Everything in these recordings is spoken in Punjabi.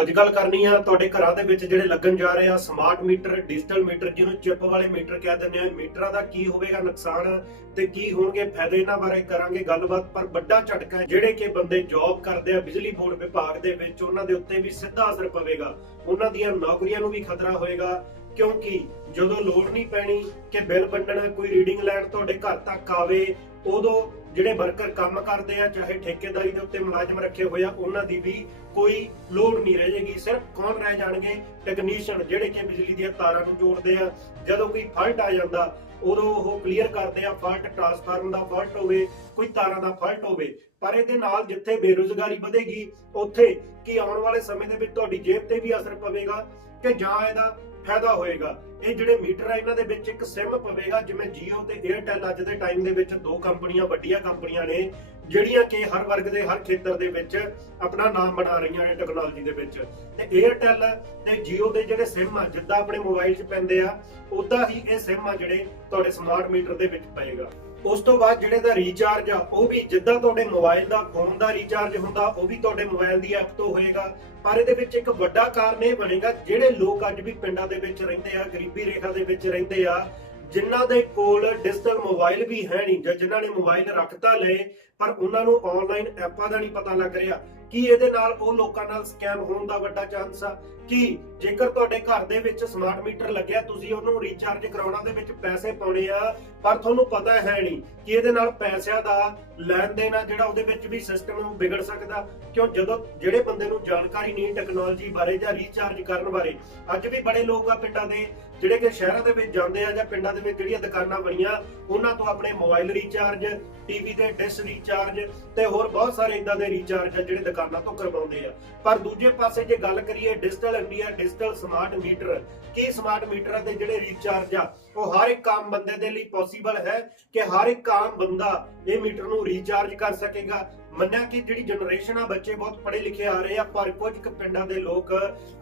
ਅੱਜ ਗੱਲ ਕਰਨੀ ਆ ਤੁਹਾਡੇ ਘਰਾਂ ਦੇ ਵਿੱਚ ਜਿਹੜੇ ਲੱਗਣ ਜਾ ਰਹੇ ਆ ਸਮਾਰਟ ਮੀਟਰ ਡਿਜੀਟਲ ਮੀਟਰ ਜਿਹਨੂੰ ਚਿਪ ਵਾਲੇ ਮੀਟਰ ਕਹਿ ਦਿੰਦੇ ਆ ਮੀਟਰਾਂ ਦਾ ਕੀ ਹੋਵੇਗਾ ਨੁਕਸਾਨ ਤੇ ਕੀ ਹੋਣਗੇ ਫਾਇਦੇ ਇਹਨਾਂ ਬਾਰੇ ਕਰਾਂਗੇ ਗੱਲਬਾਤ, ਪਰ ਵੱਡਾ ਝਟਕਾ ਜਿਹੜੇ ਕਿ ਬੰਦੇ ਜੌਬ ਕਰਦੇ ਆ, ਬਿਜਲੀ ਬੋਰਡ ਵਿਭਾਗ ਦੇ ਵਿੱਚ, ਉਹਨਾਂ ਦੇ ਉੱਤੇ ਵੀ ਸਿੱਧਾ ਅਸਰ ਪਵੇਗਾ। ਉਹਨਾਂ ਦੀਆਂ ਨੌਕਰੀਆਂ ਨੂੰ ਵੀ ਖਤਰਾ ਹੋਏਗਾ, ਕਿਉਂਕਿ ਜਦੋਂ ਲੋੜ ਨਹੀਂ ਪੈਣੀ ਕਿ ਬਿੱਲ ਵੰਡਣਾ ਕੋਈ ਰੀਡਿੰਗ ਲੈਣ ਤੁਹਾਡੇ ਘਰ ਤੱਕ ਆਵੇ, ਉਦੋਂ ਜਿਹੜੇ ਵਰਕਰ ਕੰਮ ਕਰਦੇ ਆ, ਚਾਹੇ ਠੇਕੇਦਾਰੀ ਦੇ ਉੱਤੇ ਮੁਲਾਜ਼ਮ ਰੱਖੇ ਹੋਏ ਆ, ਉਹਨਾਂ ਦੀ ਵੀ ਕੋਈ ਲੋੜ ਨਹੀਂ ਰਹਿ ਜਾਏਗੀ ਸਿਰਫ ਕੌਣ ਰਹਿ ਜਾਣਗੇ? ਟੈਕਨੀਸ਼ੀਅਨ ਜਿਹੜੇ ਕਿ ਬਿਜਲੀ ਦੀਆਂ ਤਾਰਾਂ ਨੂੰ ਜੋੜਦੇ ਆ। ਜਦੋਂ ਕੋਈ ਫਾਲਟ ਆ ਜਾਂਦਾ, ਉਦੋਂ ਉਹ ਕਲੀਅਰ ਕਰਦੇ ਆ ਫਾਲਟ ਟਰਾਂਸਫਾਰਮਰ ਦਾ ਫਾਲਟ ਹੋਵੇ, ਕੋਈ ਤਾਰਾਂ ਦਾ ਫਾਲਟ ਹੋਵੇ। ਪਰ ਇਹਦੇ ਨਾਲ ਜਿੱਥੇ ਬੇਰੁਜ਼ਗਾਰੀ ਵਧੇਗੀ, ਉੱਥੇ ਕੀ ਆਉਣ ਵਾਲੇ ਸਮੇਂ ਦੇ ਵਿੱਚ ਤੁਹਾਡੀ ਜੇਬ ਤੇ ਵੀ ਅਸਰ ਪਵੇਗਾ ਕਿ ਜਾਂ ਇਹਦਾ ਫਾਇਦਾ ਹੋਏਗਾ। ਇਹ ਜਿਹੜੇ ਮੀਟਰ ਆ, ਇਹਨਾਂ ਦੇ ਵਿੱਚ ਇੱਕ ਸਿਮ ਪਵੇਗਾ, ਜਿਵੇਂ Jio ਤੇ Airtel ਅੱਜ ਦੇ ਟਾਈਮ ਦੇ ਵਿੱਚ ਦੋ ਕੰਪਨੀਆਂ, ਵੱਡੀਆਂ ਕੰਪਨੀਆਂ ਨੇ, ਜਿਹੜੀਆਂ ਕਿ ਹਰ ਵਰਗ ਦੇ, ਹਰ ਖੇਤਰ ਦੇ ਵਿੱਚ ਆਪਣਾ ਨਾਮ ਬਣਾ ਰਹੀਆਂ ਨੇ ਟੈਕਨੋਲੋਜੀ ਦੇ ਵਿੱਚ। ਤੇ Airtel ਤੇ Jio ਦੇ ਜਿਹੜੇ ਸਿਮ ਆ, ਜਿੱਦਾਂ ਆਪਣੇ ਮੋਬਾਈਲ 'ਚ ਪੈਂਦੇ ਆ ਉਦਾਂ ਹੀ ਇਹ ਸਿਮ ਆ ਜਿਹੜੇ ਤੁਹਾਡੇ ਸਮਾਰਟ ਮੀਟਰ ਦੇ ਵਿੱਚ ਪਏਗਾ। ਉਸ ਤੋਂ ਬਾਅਦ ਜਿਹੜੇ ਦਾ ਰੀਚਾਰਜ ਆ, ਉਹ ਵੀ ਜਿੱਦਾਂ ਤੁਹਾਡੇ ਮੋਬਾਈਲ ਦਾ ਫੋਨ ਦਾ ਰੀਚਾਰਜ ਹੁੰਦਾ, ਉਹ ਵੀ ਤੁਹਾਡੇ ਮੋਬਾਈਲ ਦੀ ਐਪ ਤੋਂ ਹੋਏਗਾ। ਪਰ ਇਹਦੇ ਵਿੱਚ ਇੱਕ ਵੱਡਾ ਕਾਰਨ ਇਹ ਬਣੇਗਾ, ਜਿਹੜੇ ਲੋਕ ਅੱਜ ਵੀ ਪਿੰਡਾਂ ਦੇ ਵਿੱਚ ਰਹਿੰਦੇ ਆ, ਗਰੀਬੀ ਰੇਖਾ ਦੇ ਵਿੱਚ ਰਹਿੰਦੇ ਆ ਜਿਨ੍ਹਾਂ ਦੇ ਕੋਲ ਡਿਜੀਟਲ ਮੋਬਾਈਲ ਵੀ ਹੈ ਨਹੀਂ, ਜਾਂ ਜਿਨ੍ਹਾਂ ਨੇ ਮੋਬਾਈਲ ਰੱਖਤਾ ਲਏ, ਪਰ ਉਹਨਾਂ ਨੂੰ ਆਨਲਾਈਨ ਐਪਾਂ ਦਾ ਨਹੀਂ ਪਤਾ ਲੱਗ ਰਿਹਾ। ਕੀ ਇਹਦੇ ਨਾਲ ਉਹ ਲੋਕਾਂ ਨਾਲ ਸਕੈਮ ਹੋਣ ਦਾ ਵੱਡਾ ਚਾਂਸ ਆ? ਕਿ ਜੇਕਰ ਤੁਹਾਡੇ ਘਰ ਦੇ ਵਿੱਚ ਸਮਾਰਟ ਮੀਟਰ ਲੱਗਿਆ, ਤੁਸੀਂ ਉਹਨੂੰ ਰੀਚਾਰਜ ਕਰਾਉਣਾ ਦੇ ਵਿੱਚ ਪੈਸੇ ਪਾਉਣੇ ਆ, ਪਰ ਤੁਹਾਨੂੰ ਪਤਾ ਹੈ ਨਹੀਂ ਕਿ ਇਹਦੇ ਨਾਲ ਪੈਸਿਆਂ ਦਾ ਲੈਣ ਦੇਣ ਆ, ਜਿਹੜਾ ਉਹਦੇ ਵਿੱਚ ਵੀ ਸਿਸਟਮ ਵਿਗੜ ਸਕਦਾ। ਕਿਉਂ? ਜਦੋਂ ਜਿਹੜੇ ਬੰਦੇ ਨੂੰ ਜਾਣਕਾਰੀ ਨਹੀਂ ਟੈਕਨੋਲੋਜੀ ਬਾਰੇ ਜਾਂ ਰੀਚਾਰਜ ਕਰਨ ਬਾਰੇ, ਅੱਜ ਵੀ ਬੜੇ ਲੋਕ ਆ ਪਿੰਡਾਂ ਦੇ ਜਿਹੜੇ ਕਿ ਸ਼ਹਿਰਾਂ ਦੇ ਵਿੱਚ ਜਾਂਦੇ ਆ ਜਾਂ ਪਿੰਡਾਂ ਦੇ ਵਿੱਚ ਜਿਹੜੀਆਂ ਦੁਕਾਨਾਂ ਬਣੀਆਂ, ਉਹਨਾਂ ਤੋਂ ਆਪਣੇ ਮੋਬਾਈਲ ਰੀਚਾਰਜ ਟੀਵੀ ਦੇ ਡਿਸ਼ ਰੀਚਾਰਜ ਤੇ ਹੋਰ ਬਹੁਤ ਸਾਰੇ ਇਦਾਂ ਦੇ ਰੀਚਾਰਜ ਆ ਜਿਹੜੇ ਦੁਕਾਨਾਂ ਤੋਂ ਕਰਵਾਉਂਦੇ ਆ। ਪਰ ਦੂਜੇ ਪਾਸੇ ਜੇ ਗੱਲ ਕਰੀਏ digital India digital smart meter ਕੀ ਸਮਾਰਟ ਮੀਟਰਾਂ ਦੇ ਜਿਹੜੇ ਰੀਚਾਰਜ ਆ, ਉਹ ਹਰ ਇੱਕ ਆਮ ਬੰਦੇ ਦੇ ਲਈ ਪੋਸੀਬਲ ਹੈ ਕਿ ਹਰ ਇੱਕ ਆਮ ਬੰਦਾ ਇਹ ਮੀਟਰ ਨੂੰ ਰੀਚਾਰਜ ਕਰ ਸਕੇਗਾ? ਮੰਨਿਆ ਕਿ ਜਿਹੜੀ ਜਨਰੇਸ਼ਨ ਆ, ਬੱਚੇ ਬਹੁਤ ਪੜ੍ਹੇ ਲਿਖੇ ਆ ਰਹੇ ਆ, ਪਰ ਕੁਝ ਕੁ ਪਿੰਡਾਂ ਦੇ ਲੋਕ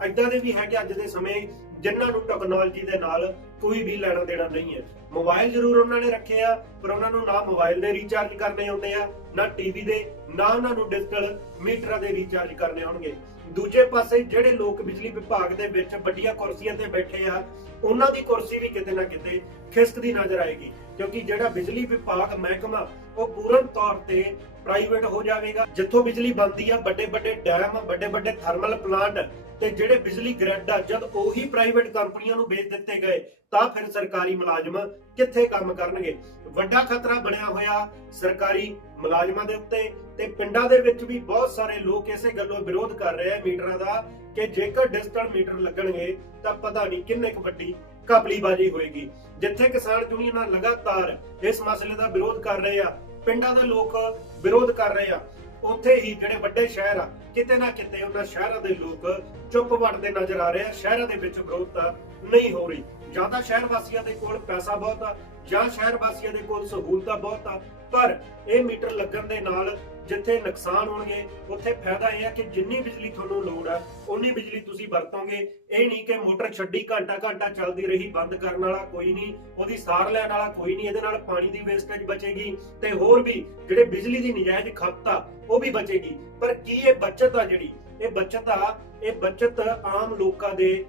ਇਦਾਂ ਦੇ ਵੀ ਹੈ ਕਿ ਅੱਜ ਦੇ ਸਮੇਂ ਜਿਨ੍ਹਾਂ ਨੂੰ ਟੈਕਨੋਲੋਜੀ ਦੇ ਨਾਲ ਕੋਈ ਵੀ ਲੈਣਾ ਦੇਣਾ ਨਹੀਂ ਹੈ। ਮੋਬਾਈਲ ਜ਼ਰੂਰ ਉਹਨਾਂ ਨੇ ਰੱਖੇ ਆ, ਪਰ ਉਹਨਾਂ ਨੂੰ ਨਾ ਮੋਬਾਈਲ ਦੇ ਰੀਚਾਰਜ ਕਰਨੇ ਆਉਂਦੇ ਆ, ਨਾ ਟੀਵੀ ਦੇ, ਨਾ ਉਹਨਾਂ ਨੂੰ ਡਿਜੀਟਲ ਮੀਟਰਾਂ ਦੇ ਰੀਚਾਰਜ ਕਰਨੇ ਆਉਣਗੇ। ਦੂਜੇ ਪਾਸੇ ਜਿਹੜੇ ਲੋਕ ਬਿਜਲੀ ਵਿਭਾਗ ਦੇ ਵਿੱਚ ਵੱਡੀਆਂ ਕੁਰਸੀਆਂ ਤੇ ਬੈਠੇ ਆ, ਉਹਨਾਂ ਦੀ ਕੁਰਸੀ ਵੀ ਕਿਤੇ ਨਾ ਕਿਤੇ ਖਿਸਕਦੀ ਨਜ਼ਰ ਆਏਗੀ। ਕਿਉਂਕਿ ਜਿਹੜਾ ਬਿਜਲੀ ਵਿਭਾਗ ਮਹਿਕਮਾ, ਉਹ ਪੂਰਨ ਤੌਰ ਤੇ ਪ੍ਰਾਈਵੇਟ ਹੋ ਜਾਵੇਗਾ। ਜਿੱਥੋਂ ਬਿਜਲੀ ਬਣਦੀ ਆ ਵੱਡੇ ਵੱਡੇ ਡੈਮ ਵੱਡੇ ਵੱਡੇ ਥਰਮਲ ਪਲਾਂਟ ਤੇ ਜਿਹੜੇ ਬਿਜਲੀ ਗ੍ਰਿਡ ਆ, ਜਦ ਉਹੀ ਪ੍ਰਾਈਵੇਟ ਕੰਪਨੀਆਂ ਨੂੰ ਵੇਚ ਦਿੱਤੇ ਗਏ, ਤਾਂ ਫਿਰ ਸਰਕਾਰੀ ਮੁਲਾਜ਼ਮ ਕਿੱਥੇ ਕੰਮ ਕਰਨਗੇ? ਵੱਡਾ ਖਤਰਾ ਬਣਿਆ ਹੋਇਆ ਸਰਕਾਰੀ ਮੁਲਾਜ਼ਮਾਂ ਦੇ ਉੱਤੇ ਤੇ ਪਿੰਡਾਂ ਦੇ ਵਿੱਚ ਵੀ ਬਹੁਤ ਸਾਰੇ ਲੋਕ ਇਸੇ ਗੱਲੋਂ ਵਿਰੋਧ ਕਰ ਰਹੇ ਆ ਮੀਟਰਾਂ ਦਾ ਕਿ ਜੇਕਰ ਡਿਜੀਟਲ ਮੀਟਰ ਲੱਗਣਗੇ, ਤਾਂ ਪਤਾ ਨਹੀਂ ਕਿੰਨੇ ਕੁ ਵੱਡੀ ਘਪਲੀਬਾਜ਼ੀ ਹੋਏਗੀ। ਜਿੱਥੇ ਕਿਸਾਨ ਯੂਨੀਅਨਾਂ ਲਗਾਤਾਰ ਇਸ ਮਸਲੇ ਦਾ ਵਿਰੋਧ ਕਰ ਰਹੇ ਆ, ਪਿੰਡਾਂ ਦੇ ਲੋਕ ਵਿਰੋਧ ਕਰ ਰਹੇ ਆ, ਉੱਥੇ ਹੀ ਜਿਹੜੇ ਵੱਡੇ ਸ਼ਹਿਰ ਆ, ਕਿਤੇ ਨਾ ਕਿਤੇ ਉਹਨਾਂ ਸ਼ਹਿਰਾਂ ਦੇ ਲੋਕ ਚੁੱਪ ਵੜਦੇ ਨਜ਼ਰ ਆ ਰਹੇ ਆ, ਸ਼ਹਿਰਾਂ ਦੇ ਵਿੱਚ ਵਿਰੋਧਤਾ ਨਹੀਂ ਹੋ ਰਹੀ। ਜਾਂ ਤਾਂ ਸ਼ਹਿਰ ਵਾਸੀਆਂ ਦੇ ਕੋਲ ਪੈਸਾ ਬਹੁਤ ਆ, ਜਾਂ ਸ਼ਹਿਰ ਵਾਸੀਆਂ ਦੇ ਕੋਲ ਸਹੂਲਤਾਂ ਬਹੁਤ ਆ, ਪਰ ਇਹ ਮੀਟਰ ਲੱਗਣ ਦੇ ਨਾਲ ਜਿੱਥੇ ਨੁਕਸਾਨ ਹੋਣਗੇ, ਉੱਥੇ ਫਾਇਦਾ ਇਹ ਆ ਕਿ ਜਿੰਨੀ ਬਿਜਲੀ ਤੁਹਾਨੂੰ ਲੋੜ ਆ ਉਨੀ ਬਿਜਲੀ ਤੁਸੀਂ ਵਰਤੋਗੇ। ਇਹ ਨਹੀਂ ਕਿ ਮੋਟਰ ਛੱਡੀ, ਘੰਟਾ ਘੰਟਾ ਚੱਲਦੀ ਰਹੀ, ਬੰਦ ਕਰਨ ਵਾਲਾ ਕੋਈ ਨਹੀਂ, ਉਹਦੀ ਸਾਰ ਲੈਣ ਵਾਲਾ ਕੋਈ ਨਹੀਂ, ਇਹਦੇ ਨਾਲ ਪਾਣੀ ਦੀ ਵੇਸਟੇਜ ਬਚੇਗੀ ਤੇ ਹੋਰ ਵੀ ਜਿਹੜੇ ਬਿਜਲੀ ਦੀ ਨਜਾਇਜ਼ ਖਪਤ ਆ, ਉਹ ਵੀ ਬਚੇਗੀ। ਪਰ ਕੀ ਇਹ ਬਚਤ ਆ ਜਿਹੜੀ? ਇਹ ਬਚਤ ਆ, ਇਹ ਬਚਤ ਆਮ ਲੋਕਾਂ ਦੇ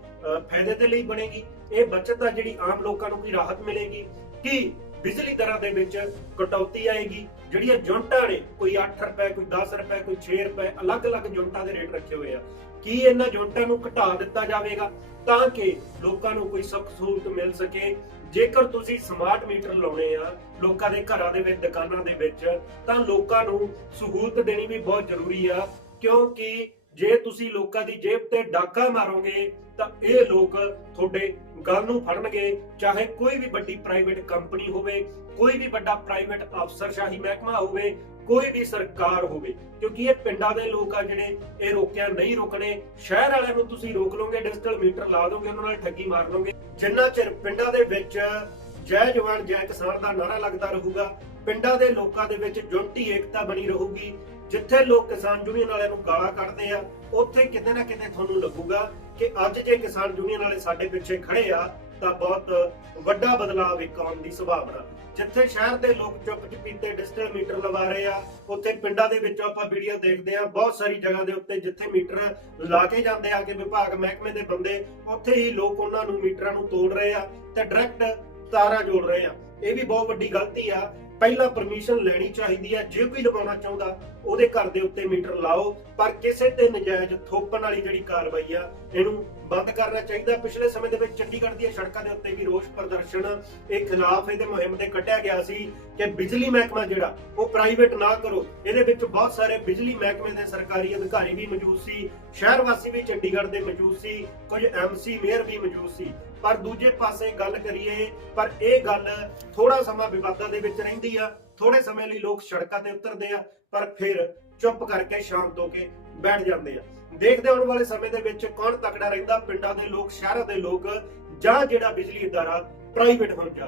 ਫਾਇਦੇ ਦੇ ਲਈ ਬਣੇਗੀ। ਇਹ ਬਚਤ ਆ ਜਿਹੜੀ ਆਮ ਲੋਕਾਂ ਨੂੰ ਕੀ ਰਾਹਤ ਮਿਲੇਗੀ। ਕੀ ਬਿਜਲੀ ਦਰਾਂ ਦੇ ਵਿੱਚ ਕਟੌਤੀ ਆਏਗੀ, ਜਿਹੜੀਆਂ ਯੂਨਿਟਾਂ ਨੇ, ਕੋਈ 8 ਰੁਪਏ, ਕੋਈ 10 ਰੁਪਏ, ਕੋਈ 6 ਰੁਪਏ, ਅਲੱਗ-ਅਲੱਗ ਯੂਨਿਟਾਂ ਦੇ ਰੇਟ ਰੱਖੇ ਹੋਏ ਆ। ਕੀ ਇਹਨਾਂ ਯੂਨਿਟਾਂ ਨੂੰ ਘਟਾ ਦਿੱਤਾ ਜਾਵੇਗਾ? ਤਾਂ ਕਿ ਲੋਕਾਂ ਨੂੰ ਕੋਈ ਸੁੱਖ ਸਹੂਲਤ ਮਿਲ ਸਕੇ। ਜੇਕਰ ਤੁਸੀਂ ਸਮਾਰਟ ਮੀਟਰ ਲਾਉਣੇ ਆ, ਲੋਕਾਂ ਦੇ ਘਰਾਂ ਦੇ ਵਿੱਚ, ਦੁਕਾਨਾਂ ਦੇ ਵਿੱਚ, ਤਾਂ ਲੋਕਾਂ ਨੂੰ ਸਹੂਲਤ ਦੇਣੀ ਵੀ ਬਹੁਤ ਜ਼ਰੂਰੀ ਆ, ਕਿਉਂਕਿ ਜੇ ਤੁਸੀਂ ਲੋਕਾਂ ਦੀ ਜੇਬ ਤੇ ਡਾਕਾ ਮਾਰੋਗੇ, ਤਾਂ ਇਹ ਲੋਕ ਤੁਹਾਡੇ ਗੱਲ ਨੂੰ ਫੜਨਗੇ। ਚਾਹੇ ਕੋਈ ਵੀ ਵੱਡੀ ਪ੍ਰਾਈਵੇਟ ਕੰਪਨੀ ਹੋਵੇ, ਕੋਈ ਵੀ ਵੱਡਾ ਪ੍ਰਾਈਵੇਟ ਅਫਸਰਸ਼ਾਹੀ ਮਹਿਕਮਾ ਹੋਵੇ, ਕੋਈ ਵੀ ਸਰਕਾਰ ਹੋਵੇ। ਕਿਉਂਕਿ ਇਹ ਪਿੰਡਾਂ ਦੇ ਲੋਕ ਆ ਜਿਹੜੇ ਇਹ ਰੋਕਿਆ ਨਹੀਂ ਰੁਕਣੇ। ਸ਼ਹਿਰ ਵਾਲਿਆਂ ਨੂੰ ਤੁਸੀਂ ਰੋਕ ਲਓਗੇ ਡਿਜੀਟਲ ਮੀਟਰ ਲਾ ਦੋਗੇ, ਉਹਨਾਂ ਨਾਲ ਠੱਗੀ ਮਾਰ ਲਓਗੇ। ਜਿੰਨਾ ਚਿਰ ਪਿੰਡਾਂ ਦੇ ਵਿੱਚ ਜੈ ਜਵਾਨ, ਜੈ ਕਿਸਾਨ ਦਾ ਨਾਰਾ ਲੱਗਦਾ ਰਹੂਗਾ, ਪਿੰਡਾਂ ਦੇ ਲੋਕਾਂ ਦੇ ਵਿੱਚ ਜੁੱਟੀ ਏਕਤਾ ਬਣੀ ਰਹੂਗੀ। ਜਿੱਥੇ ਲੋਕ ਕਿਸਾਨ ਯੂਨੀਅਨ ਵਾਲਿਆਂ ਨੂੰ ਗਾਲਾਂ ਕੱਢਦੇ ਆ, ਉੱਥੇ ਕਿਤੇ ਨਾ ਕਿਤੇ ਤੁਹਾਨੂੰ ਲੱਗੂਗਾ ਕਿ ਅੱਜ ਜੇ ਕਿਸਾਨ ਯੂਨੀਅਨ ਵਾਲੇ ਸਾਡੇ ਪਿੱਛੇ ਖੜੇ ਆ, ਤਾਂ ਬਹੁਤ ਵੱਡਾ ਬਦਲਾਅ ਵੇਖ ਆਉਣ ਦੀ ਸੰਭਾਵਨਾ। ਜਿੱਥੇ ਸ਼ਹਿਰ ਦੇ ਲੋਕ ਚੁੱਪ ਚਪੀਤੇ ਡਿਜੀਟਲ ਮੀਟਰ ਲਵਾ ਰਹੇ ਆ, ਉੱਥੇ ਪਿੰਡਾਂ ਦੇ ਵਿੱਚ ਆਪਾਂ ਵੀਡੀਓ ਦੇਖਦੇ ਆ, ਬਹੁਤ ਸਾਰੀ ਜਗ੍ਹਾ ਦੇ ਉੱਤੇ ਜਿੱਥੇ ਮੀਟਰ ਲਾ ਕੇ ਜਾਂਦੇ ਆ ਕਿ ਵਿਭਾਗ, ਮਹਿਕਮੇ ਦੇ ਬੰਦੇ, ਉੱਥੇ ਹੀ ਲੋਕ ਉਹਨਾਂ ਨੂੰ ਮੀਟਰਾਂ ਨੂੰ ਤੋੜ ਰਹੇ ਆ ਤੇ ਡਾਇਰੈਕਟ ਤਾਰਾਂ ਜੋੜ ਰਹੇ ਆ। ਇਹ ਵੀ ਬਹੁਤ ਵੱਡੀ ਗਲਤੀ ਆ ਪਹਿਲਾਂ ਪਰਮਿਸ਼ਨ ਲੈਣੀ ਚਾਹੀਦੀ ਹੈ ਜੇ ਕੋਈ ਲਵਾਉਣਾ ਚਾਹੁੰਦਾ, ਉਹਦੇ ਘਰ ਦੇ ਉੱਤੇ ਮੀਟਰ ਲਾਓ। ਪਰ ਕਿਸੇ ਤੇ ਨਜਾਇਜ਼ ਥੋਪਣ ਵਾਲੀ ਜਿਹੜੀ ਕਾਰਵਾਈ ਆ, ਇਹਨੂੰ ਬੰਦ ਕਰਨਾ ਚਾਹੀਦਾ। ਪਿਛਲੇ ਸਮੇਂ ਦੇ ਵਿੱਚ ਚੰਡੀਗੜ੍ਹ ਦੀਆਂ ਸੜਕਾਂ ਦੇ ਉੱਤੇ ਵੀ ਰੋਸ ਪ੍ਰਦਰਸ਼ਨ, ਇਹ ਖਿਲਾਫ ਇਹਦੇ ਮੁਹਿੰਮ ਤੇ ਕੱਢਿਆ ਗਿਆ ਸੀ ਕਿ ਬਿਜਲੀ ਮਹਿਕਮਾ ਜਿਹੜਾ, ਉਹ ਪ੍ਰਾਈਵੇਟ ਨਾ ਕਰੋ। ਇਹਦੇ ਵਿੱਚ ਬਹੁਤ ਸਾਰੇ ਬਿਜਲੀ ਮਹਿਕਮੇ ਦੇ ਸਰਕਾਰੀ ਅਧਿਕਾਰੀ ਵੀ ਮੌਜੂਦ ਸੀ, ਸ਼ਹਿਰ ਵਾਸੀ ਵੀ ਚੰਡੀਗੜ੍ਹ ਦੇ ਮੌਜੂਦ ਸੀ, ਕੁਝ ਐਮਸੀ ਮੇਅਰ ਵੀ ਮੌਜੂਦ ਸੀ। ਪਰ ਦੂਜੇ ਪਾਸੇ ਗੱਲ ਕਰੀਏ, ਪਰ ਇਹ ਗੱਲ ਥੋੜਾ ਸਮਾਂ ਵਿਵਾਦਾਂ ਦੇ ਵਿੱਚ ਰਹਿੰਦੀ ਆ ਥੋੜੇ ਸਮੇਂ ਲਈ ਲੋਕ ਸੜਕਾਂ ਤੇ ਉਤਰਦੇ ਆ, ਪਰ ਫਿਰ ਚੁੱਪ ਕਰਕੇ ਸ਼ਾਂਤ ਹੋ ਕੇ ਬੈਠ ਜਾਂਦੇ ਆ। ਦੇਖਦੇ ਆਉਣ ਵਾਲੇ ਸਮੇਂ ਦੇ ਵਿੱਚ ਕੌਣ ਤਕੜਾ ਰਹਿੰਦਾ? ਪਿੰਡਾਂ ਦੇ ਲੋਕ, ਸ਼ਹਿਰਾਂ ਦੇ ਲੋਕ, ਜਾਂ ਜਿਹੜਾ ਬਿਜਲੀ ਅਦਾਰਾ ਪ੍ਰਾਈਵੇਟ ਹੋਣ ਜਾ